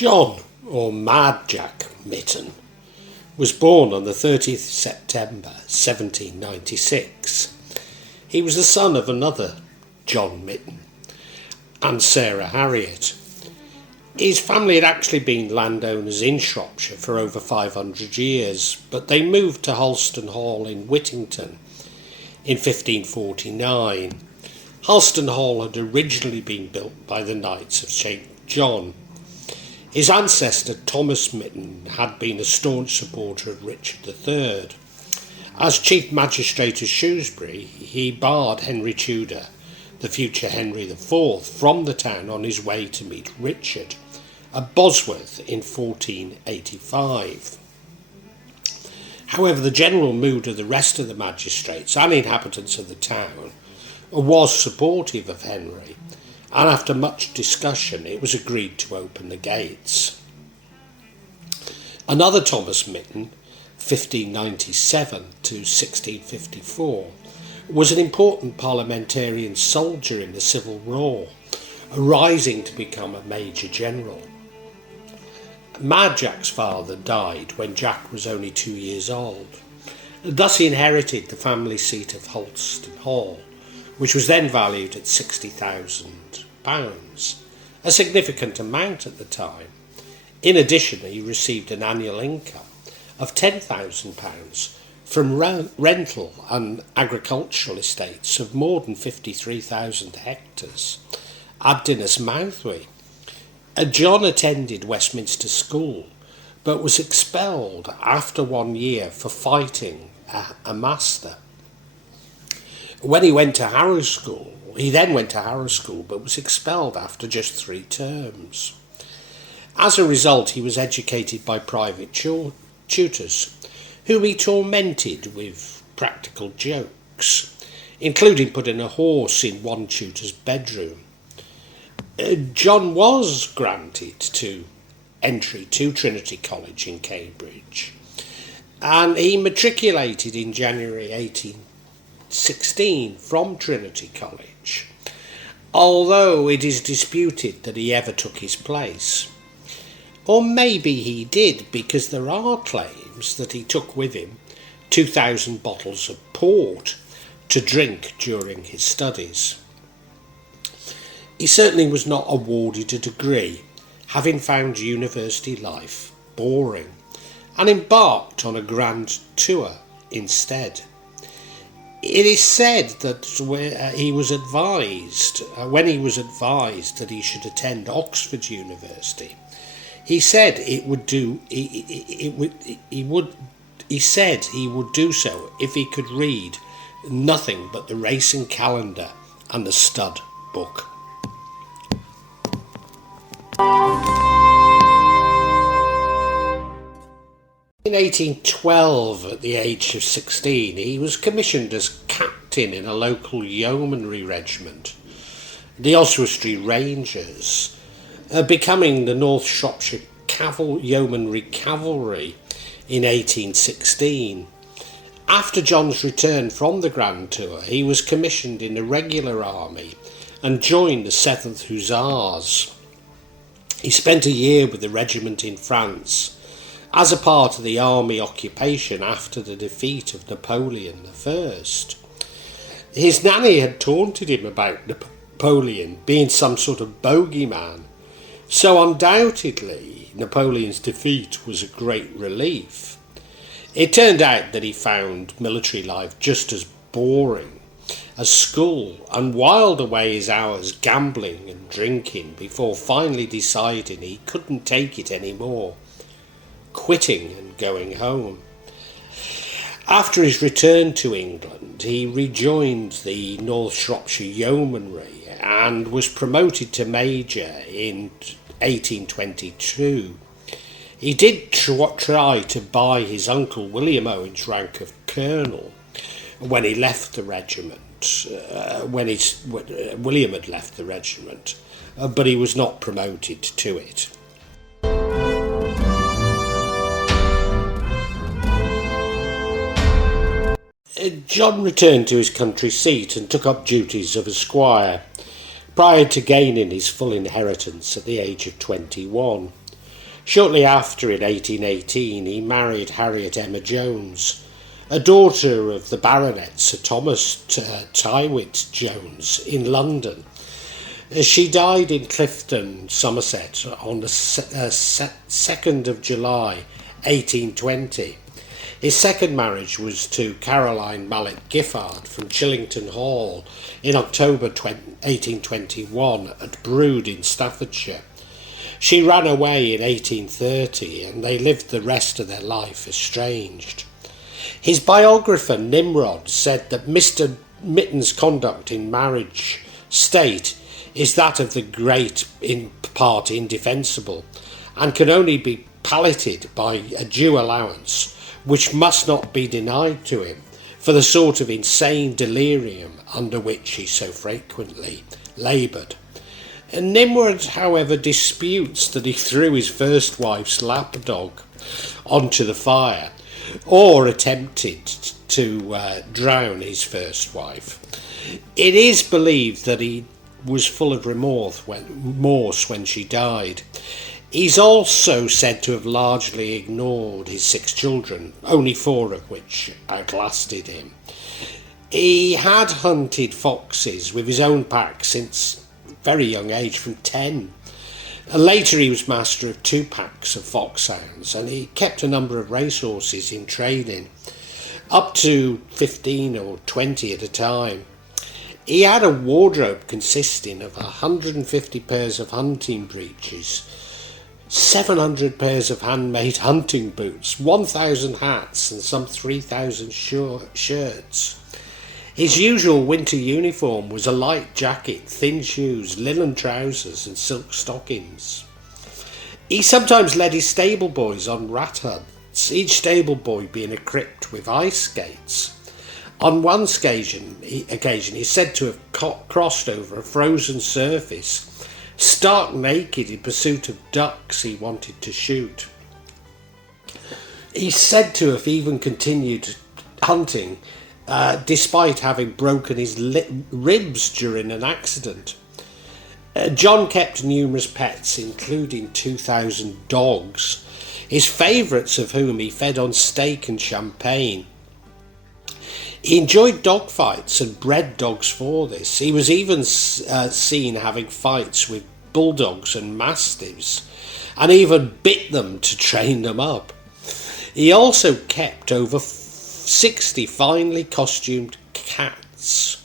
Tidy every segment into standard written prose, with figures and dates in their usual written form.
John, or Mad Jack Mytton, was born on the 30th September 1796. He was the son of another John Mytton and Sarah Harriet. His family had actually been landowners in Shropshire for over 500 years, but they moved to Halston Hall in Whittington in 1549. Halston Hall had originally been built by the Knights of St. John. His ancestor Thomas Mytton had been a staunch supporter of Richard III. As Chief Magistrate of Shrewsbury, he barred Henry Tudor, the future Henry IV, from the town on his way to meet Richard at Bosworth in 1485. However, the general mood of the rest of the magistrates and inhabitants of the town was supportive of Henry, and after much discussion it was agreed to open the gates. Another Thomas Mytton, 1597 to 1654, was an important parliamentarian soldier in the Civil War, rising to become a major general. Mad Jack's father died when Jack was only 2 years old. Thus he inherited the family seat of Halston Hall, which was then valued at £60,000, a significant amount at the time. In addition, he received an annual income of £10,000 from rental and agricultural estates of more than 53,000 hectares at Dinas Mawddwy. John attended Westminster School, but was expelled after 1 year for fighting a master. When he went to Harrow School, but was expelled after just 3 terms. As a result, he was educated by private tutors, whom he tormented with practical jokes, including putting a horse in one tutor's bedroom. John was granted to entry to Trinity College in Cambridge, and he matriculated in January 1816 from Trinity College, although it is disputed that he ever took his place. Or maybe he did, because there are claims that he took with him 2,000 bottles of port to drink during his studies. He certainly was not awarded a degree, having found university life boring, and embarked on a grand tour instead. It is said that when he was advised that he should attend Oxford University, he said he would do so if he could read nothing but the racing calendar and the stud book. In 1812, at the age of 16, he was commissioned as captain in a local yeomanry regiment, the Oswestry Rangers, becoming the North Shropshire Yeomanry Cavalry in 1816. After John's return from the Grand Tour, he was commissioned in the regular army and joined the 7th Hussars. He spent a year with the regiment in France as a part of the army occupation after the defeat of Napoleon I. His nanny had taunted him about Napoleon being some sort of bogeyman, so undoubtedly Napoleon's defeat was a great relief. It turned out that he found military life just as boring as school and whiled away his hours gambling and drinking before finally deciding he couldn't take it anymore, quitting and going home. After his return to England, he rejoined the North Shropshire Yeomanry and was promoted to Major in 1822. He did try to buy his uncle William Owen's rank of Colonel when he left the regiment, William had left the regiment, but he was not promoted to it. John returned to his country seat and took up duties of a squire, prior to gaining his full inheritance at the age of 21. Shortly after, in 1818, he married Harriet Emma Jones, a daughter of the Baronet Sir Thomas Tywett Jones in London. She died in Clifton, Somerset, on the 2nd of July 1820. His second marriage was to Caroline Mallet Giffard from Chillington Hall in October 1821 at Brood in Staffordshire. She ran away in 1830 and they lived the rest of their life estranged. His biographer Nimrod said that Mr. Mytton's conduct in marriage state is that of the great, in part indefensible, and can only be palliated by a due allowance, which must not be denied to him, for the sort of insane delirium under which he so frequently laboured. And Nimrod, however, disputes that he threw his first wife's lapdog onto the fire, or attempted to drown his first wife. It is believed that he was full of remorse when she died. He's also said to have largely ignored his 6 children, only 4 of which outlasted him. He had hunted foxes with his own pack since a very young age, from 10. Later he was master of 2 packs of foxhounds, and he kept a number of racehorses in training, up to 15 or 20 at a time. He had a wardrobe consisting of 150 pairs of hunting breeches, 700 pairs of handmade hunting boots, 1,000 hats and some 3,000 shirts. His usual winter uniform was a light jacket, thin shoes, linen trousers and silk stockings. He sometimes led his stable boys on rat hunts, each stable boy being equipped with ice skates. On one occasion he is said to have crossed over a frozen surface, stark naked in pursuit of ducks he wanted to shoot. He's said to have even continued hunting despite having broken his ribs during an accident. John kept numerous pets, including 2,000 dogs, his favourites of whom he fed on steak and champagne. He enjoyed dog fights and bred dogs for this. He was even seen having fights with bulldogs and mastiffs, and even bit them to train them up. He also kept over 60 finely costumed cats.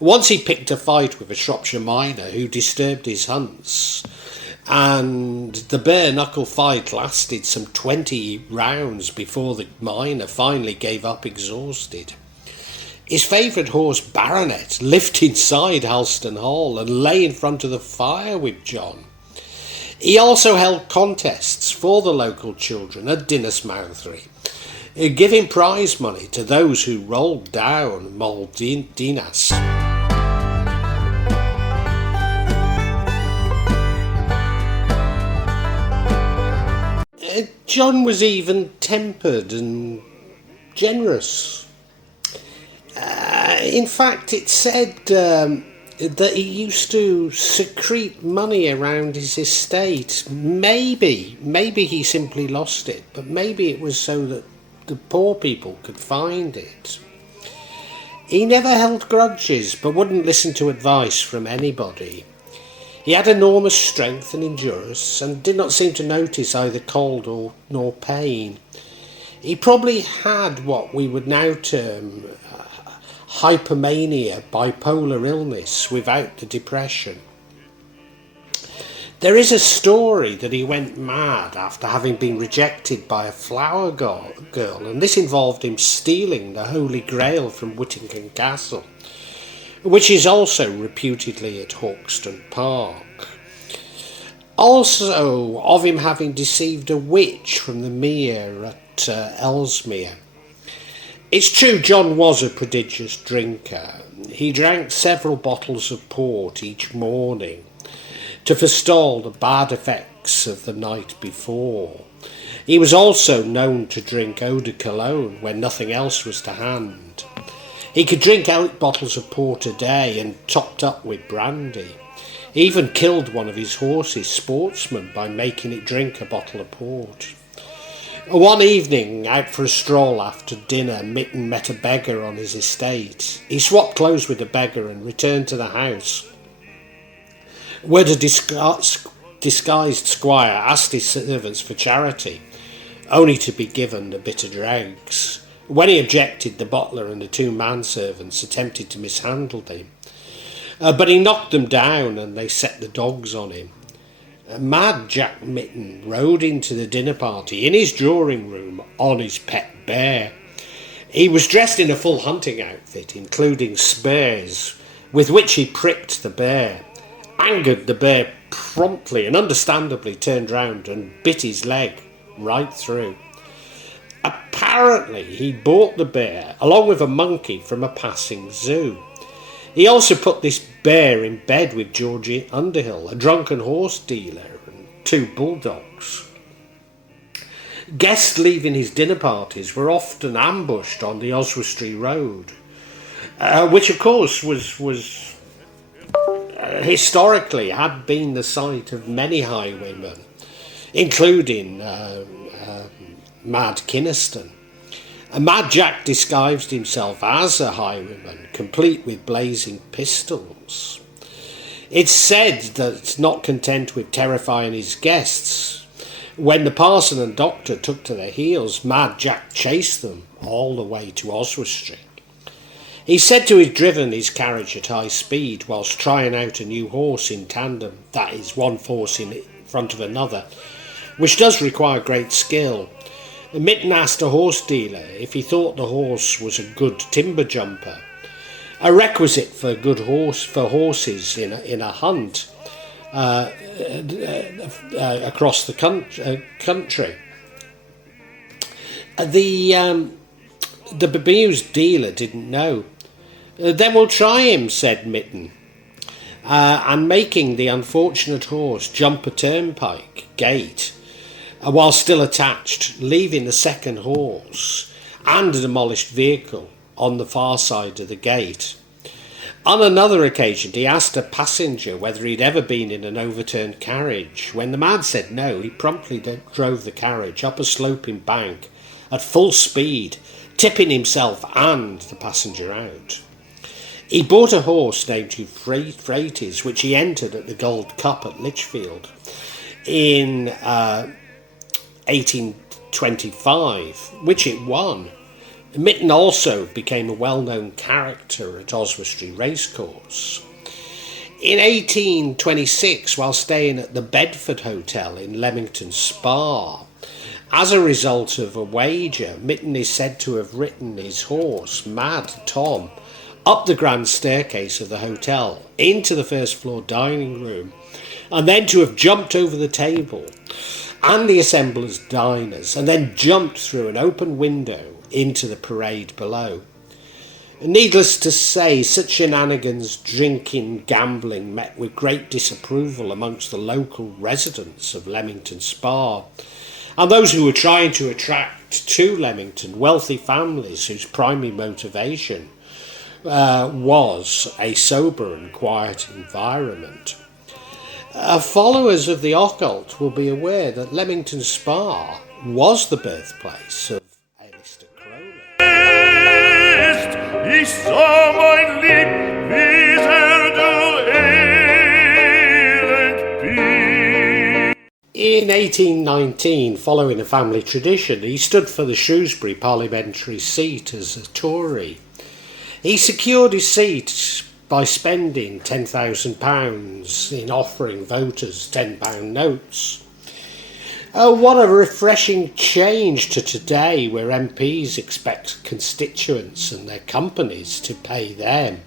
Once he picked a fight with a Shropshire miner who disturbed his hunts, and the bare-knuckle fight lasted some 20 rounds before the miner finally gave up exhausted. His favourite horse, Baronet, lived inside Halston Hall and lay in front of the fire with John. He also held contests for the local children at Dinas Mawddwy, giving prize money to those who rolled down Mold Dinas. John was even-tempered and generous. In fact, it's said that he used to secrete money around his estate. Maybe he simply lost it, but maybe it was so that the poor people could find it. He never held grudges, but wouldn't listen to advice from anybody. He had enormous strength and endurance, and did not seem to notice either cold nor pain. He probably had what we would now term hypomania, bipolar illness, without the depression. There is a story that he went mad after having been rejected by a flower girl, and this involved him stealing the Holy Grail from Whittington Castle, which is also reputedly at Hawkston Park. Also of him having deceived a witch from the mere at Ellesmere. It's true John was a prodigious drinker. He drank several bottles of port each morning to forestall the bad effects of the night before. He was also known to drink eau de cologne when nothing else was to hand. He could drink 8 bottles of port a day and topped up with brandy. He even killed one of his horses, Sportsman, by making it drink a bottle of port. One evening, out for a stroll after dinner, Mytton met a beggar on his estate. He swapped clothes with the beggar and returned to the house, where the disguised squire asked his servants for charity, only to be given a bit of dregs. When he objected, the butler and the two manservants attempted to mishandle him, but he knocked them down and they set the dogs on him. Mad Jack Mytton rode into the dinner party in his drawing room on his pet bear. He was dressed in a full hunting outfit, including spurs, with which he pricked the bear. Angered, the bear promptly and understandably turned round and bit his leg right through. Apparently, he bought the bear along with a monkey from a passing zoo. He also put this bear in bed with Georgie Underhill, a drunken horse dealer, and two bulldogs. Guests leaving his dinner parties were often ambushed on the Oswestry Road, which of course was historically had been the site of many highwaymen, including Mad Kynaston. Mad Jack disguised himself as a highwayman, complete with blazing pistols. It's said that, not content with terrifying his guests, when the parson and doctor took to their heels, Mad Jack chased them all the way to Oswestry. He's said to have driven his carriage at high speed whilst trying out a new horse in tandem, that is, one horse in front of another, which does require great skill. Mytton asked a horse dealer if he thought the horse was a good timber jumper, a requisite for horses in a hunt across the country. The bemused dealer didn't know. Then we'll try him, said Mytton, and making the unfortunate horse jump a turnpike gate while still attached, leaving the second horse and a demolished vehicle on the far side of the gate. On another occasion, he asked a passenger whether he'd ever been in an overturned carriage. When the man said no, he promptly drove the carriage up a sloping bank at full speed, tipping himself and the passenger out. He bought a horse named Euphrates, which he entered at the Gold Cup at Lichfield in 1825, which it won. Mytton also became a well-known character at Oswestry Racecourse. In 1826, while staying at the Bedford Hotel in Leamington Spa, as a result of a wager, Mytton is said to have ridden his horse, Mad Tom, up the grand staircase of the hotel into the first floor dining room, and then to have jumped over the table and the assemblers' diners, and then jumped through an open window into the parade below. Needless to say, such shenanigans, drinking, gambling met with great disapproval amongst the local residents of Leamington Spa, and those who were trying to attract to Leamington wealthy families whose primary motivation was a sober and quiet environment. Followers of the occult will be aware that Leamington Spa was the birthplace of Alistair Crowley. In 1819, following a family tradition, he stood for the Shrewsbury parliamentary seat as a Tory. He secured his seat by spending £10,000 in offering voters £10 notes. What a refreshing change to today, where MPs expect constituents and their companies to pay them.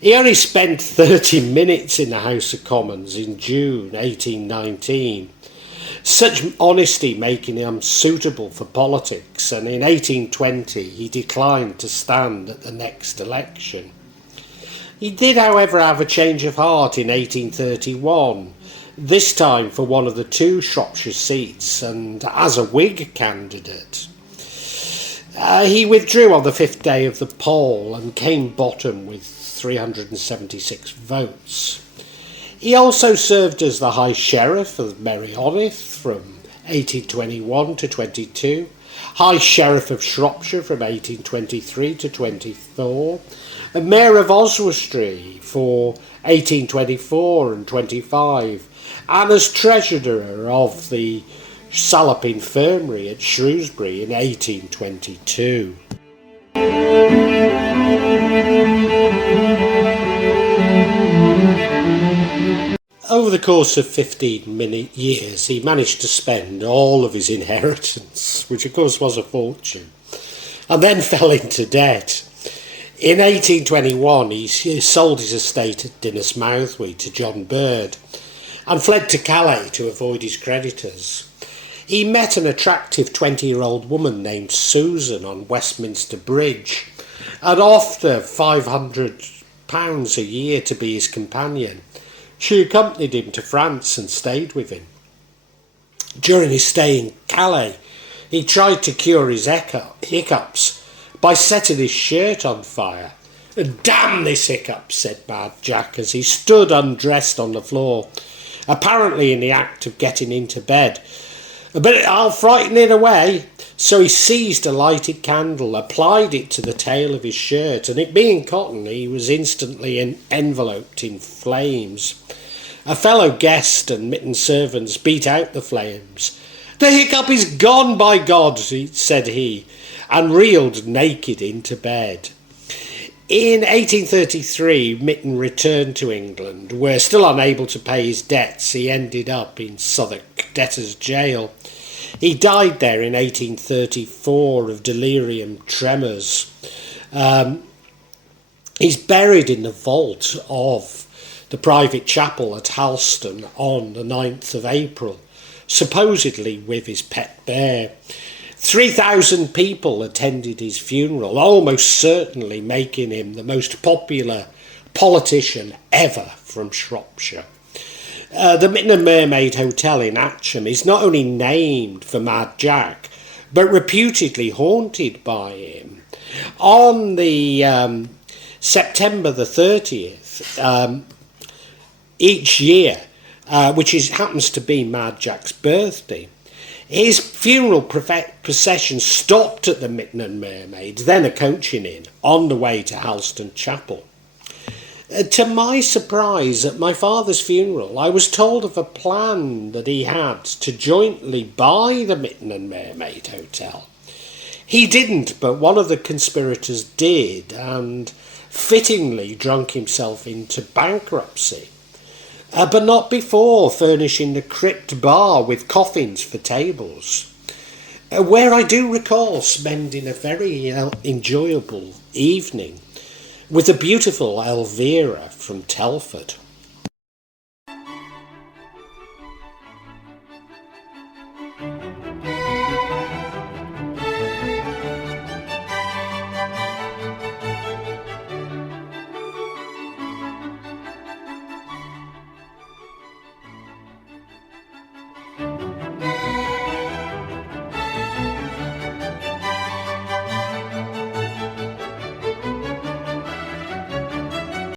He only spent 30 minutes in the House of Commons in June 1819, such honesty making him suitable for politics, and in 1820 he declined to stand at the next election. He did, however, have a change of heart in 1831, this time for one of the two Shropshire seats and as a Whig candidate. He withdrew on the fifth day of the poll and came bottom with 376 votes. He also served as the High Sheriff of Merioneth from 1821 to 22, High Sheriff of Shropshire from 1823 to 24, and Mayor of Oswestry for 1824 and 25, and as Treasurer of the Salop Infirmary at Shrewsbury in 1822. Over the course of 15 years, he managed to spend all of his inheritance, which of course was a fortune, and then fell into debt. In 1821, he sold his estate at Dinas Mawddwy to John Bird and fled to Calais to avoid his creditors. He met an attractive 20-year-old woman named Susan on Westminster Bridge and offered £500 a year to be his companion. She accompanied him to France and stayed with him. During his stay in Calais, he tried to cure his hiccups by setting his shirt on fire. "Damn this hiccup," said Mad Jack as he stood undressed on the floor, apparently in the act of getting into bed. "But I'll frighten it away." So he seized a lighted candle, applied it to the tail of his shirt, and it being cotton, he was instantly enveloped in flames. A fellow guest and Mytton servants beat out the flames. "The hiccup is gone, by God," said he, and reeled naked into bed. In 1833, Mytton returned to England, where, still unable to pay his debts, he ended up in Southwark debtors' jail. He died there in 1834 of delirium tremens. He's buried in the vault of the private chapel at Halston on the 9th of April, supposedly with his pet bear. 3,000 people attended his funeral, almost certainly making him the most popular politician ever from Shropshire. The Mytton and Mermaid Hotel in Atcham is not only named for Mad Jack, but reputedly haunted by him. On the September the 30th, each year, which happens to be Mad Jack's birthday, his funeral procession stopped at the Mytton and Mermaid, then a coaching inn, on the way to Halston Chapel. To my surprise, at my father's funeral, I was told of a plan that he had to jointly buy the Mytton and Mermaid Hotel. He didn't, but one of the conspirators did, and fittingly drunk himself into bankruptcy. But not before furnishing the crypt bar with coffins for tables, where I do recall spending a very enjoyable evening with the beautiful Elvira from Telford.